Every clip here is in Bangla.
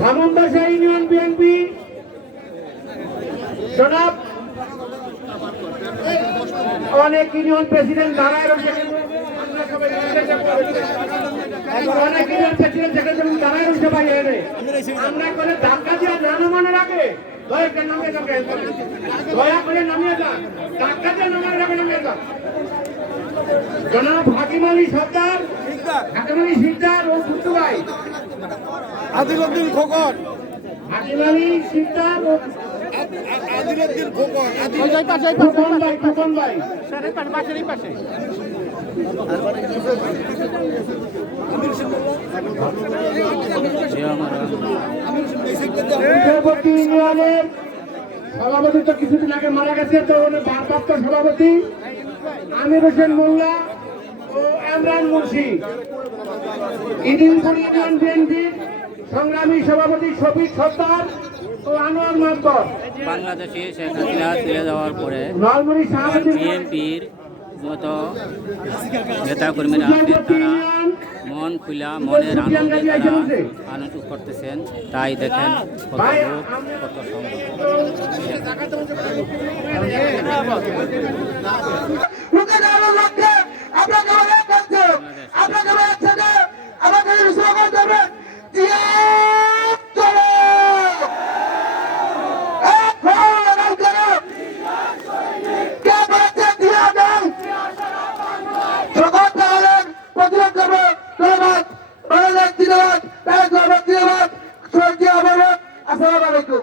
সামন্দাসা ইউনিয়ন অনেক ইউনিয়ন প্রেসিডেন্ট দাঁড়ায় রয়েছে ইউনিয়ন প্রেসিডেন্ট সেক্রেটারি রয়েছে ভাই এনে আমরা করে ধাক্কা দিয়ে নানা নামানোর আগে দয়া করে নামিয়ে যান দয়া করে নামিয়ে যান ধাক্কা দিয়ে নামানোর নামিয়ে যান জনাব হাকিম আলী সর্দার হাকিম আলী সিকদার ও কুত্তু ভাই আদিলউদ্দিন খোকন। হাকিম আলী সিকদার ও আদিলউদ্দিন খোকন ভাই ফুকন ভাই বিচারপতি ইউনিয়নের সভাপতি তো কিছুদিন আগে মারা গেছে তো উনি ভারপ্রাপ্ত সভাপতি। আমির হোসেন মোল্লা ও এমরান মুন্সি। ইদিনপুর ইউনিয়ন বিএনপির সংগ্রামী সভাপতি শফিক সত্তার ও আনোয়ার মাতবর। বাংলাদেশে শেখ হাসিনা ছেড়ে যাওয়ার পরে নলমুড়ি শাহাবুদ্দিন বিএনপির যত নেতাকর্মীরা তারা মন খুলা মনের আনন্দে তারা আনন্দ করতেছেন। তাই দেখেন কত লোক কত সংখ্যা রুখে দাঁড়ানোর লক্ষ্যে আপনাকে অনেক আপনাকে একসাথে আমাদের স্লোগান দেবে জিয়াদ করো এক হও, লড়াই করো। কে বলেছে জিয়াদ নেই? স্লোগানটা হলেন, প্রতিরোধ করব, ধন্যবাদ। বাংলাদেশ জিন্দাবাদ, তারেক রহমান জিন্দাবাদ, শহীদ জিয়া অমর, আসসালামু আলাইকুম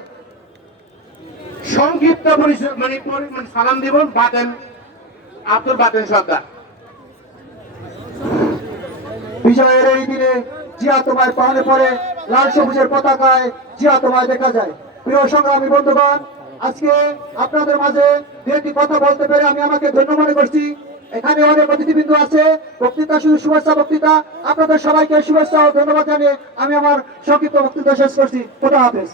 সংক্ষিপ্ত পরিচয় মানে মানে সালাম দিব বাতেন, আব্দুল বাতেন সর্দার। বিজয়ের এই দিনে জিয়া তোমায় পাহাড়ে পরে লাল সবুজের পতাকায় জিয়া তোমায় দেখা যায়। প্রিয় সংগ্রামী বন্ধুগণ, আজকে আপনাদের মাঝে দু একটি কথা বলতে পেরে আমি আমাকে ধন্য মনে করছি। এখানে অনেক অতিথিবৃন্দ আছে, বক্তৃতা শুধু শুভেচ্ছা, বক্তৃতা। আপনাদের সবাইকে শুভেচ্ছা ও ধন্যবাদ জানিয়ে আমি আমার সংক্ষিপ্ত বক্তৃতা শেষ করছি। খোদা হাফেজ।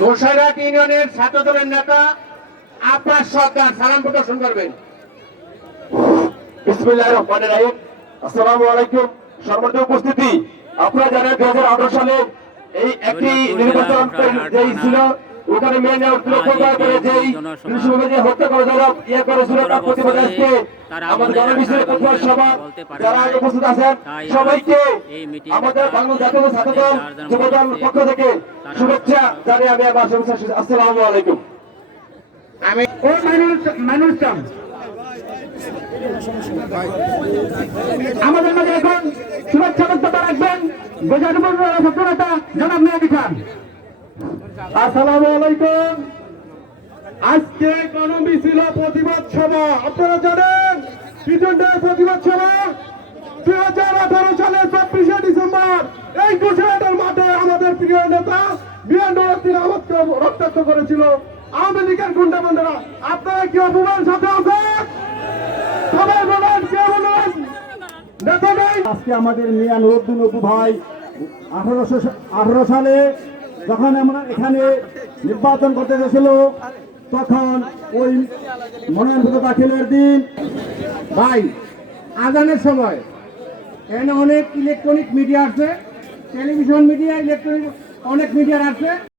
গোসাইরাট ইউনিয়নের ছাত্র দলের নেতা আপনার সরকার। সালাম প্রদর্শন করবেন। বিসমিল্লাহির রহমানির রহিম। আসসালামু আলাইকুম। সর্বত উপস্থিতি আপনারা জানেন দুই হাজার আঠারো সালে এই একটি নির্বাচন যেই ছিল ওখানে মেনে লক্ষ্য করে যেই কৃষককে যে হত্যা করে যারা ইয়ে করেছিল তার প্রতিবাদে আজকে আমাদের জনবিষয়ে প্রতিবাদ সভা যারা আগে উপস্থিত আছেন সবাইকে আমাদের বাংলা জাতীয় ছাত্র দল যুবদল পক্ষ থেকে শুভেচ্ছা জানিয়ে আমি আমার শুভেচ্ছা আসসালামু আলাইকুম। আমি ও মানুষ মানুষ আমাদের মাঝে এখন শুভেচ্ছা বক্তব্য রাখবেন। গোজানুপুর ছাত্র নেতা জনাব মেয়াদি খান। আসসালামু আলাইকুম। আজকে গণমিছিল প্রতিবাদ সভা। আপনারা জানেন কি প্রতিবাদ সভা। দুই হাজার আঠারো সালের চব্বিশে ডিসেম্বর, এই গুজরাটের মাঠে আমাদের প্রিয় নেতা, বিএনপি আমাকে রক্তাক্ত করেছিল। আওয়ামী লীগের গুন্ডা বন্ধুরা, আপনারা কি অপমান সাথে আছেন? সবাই বলেন, কে বলেন? নেতা নেই। আজকে আমাদের মিয়া নুরুদ্দিন অপু ভাই আঠারোশো আঠারো সালে যখন আমরা এখানে নির্বাচন করতে গেছিল, তখন ওই মনোনয়নপত্র দাখিলের দিন, ভাই, আজানের সময় এখানে অনেক ইলেকট্রনিক মিডিয়া আছে টেলিভিশন মিডিয়া ইলেকট্রনিক অনেক মিডিয়া আছে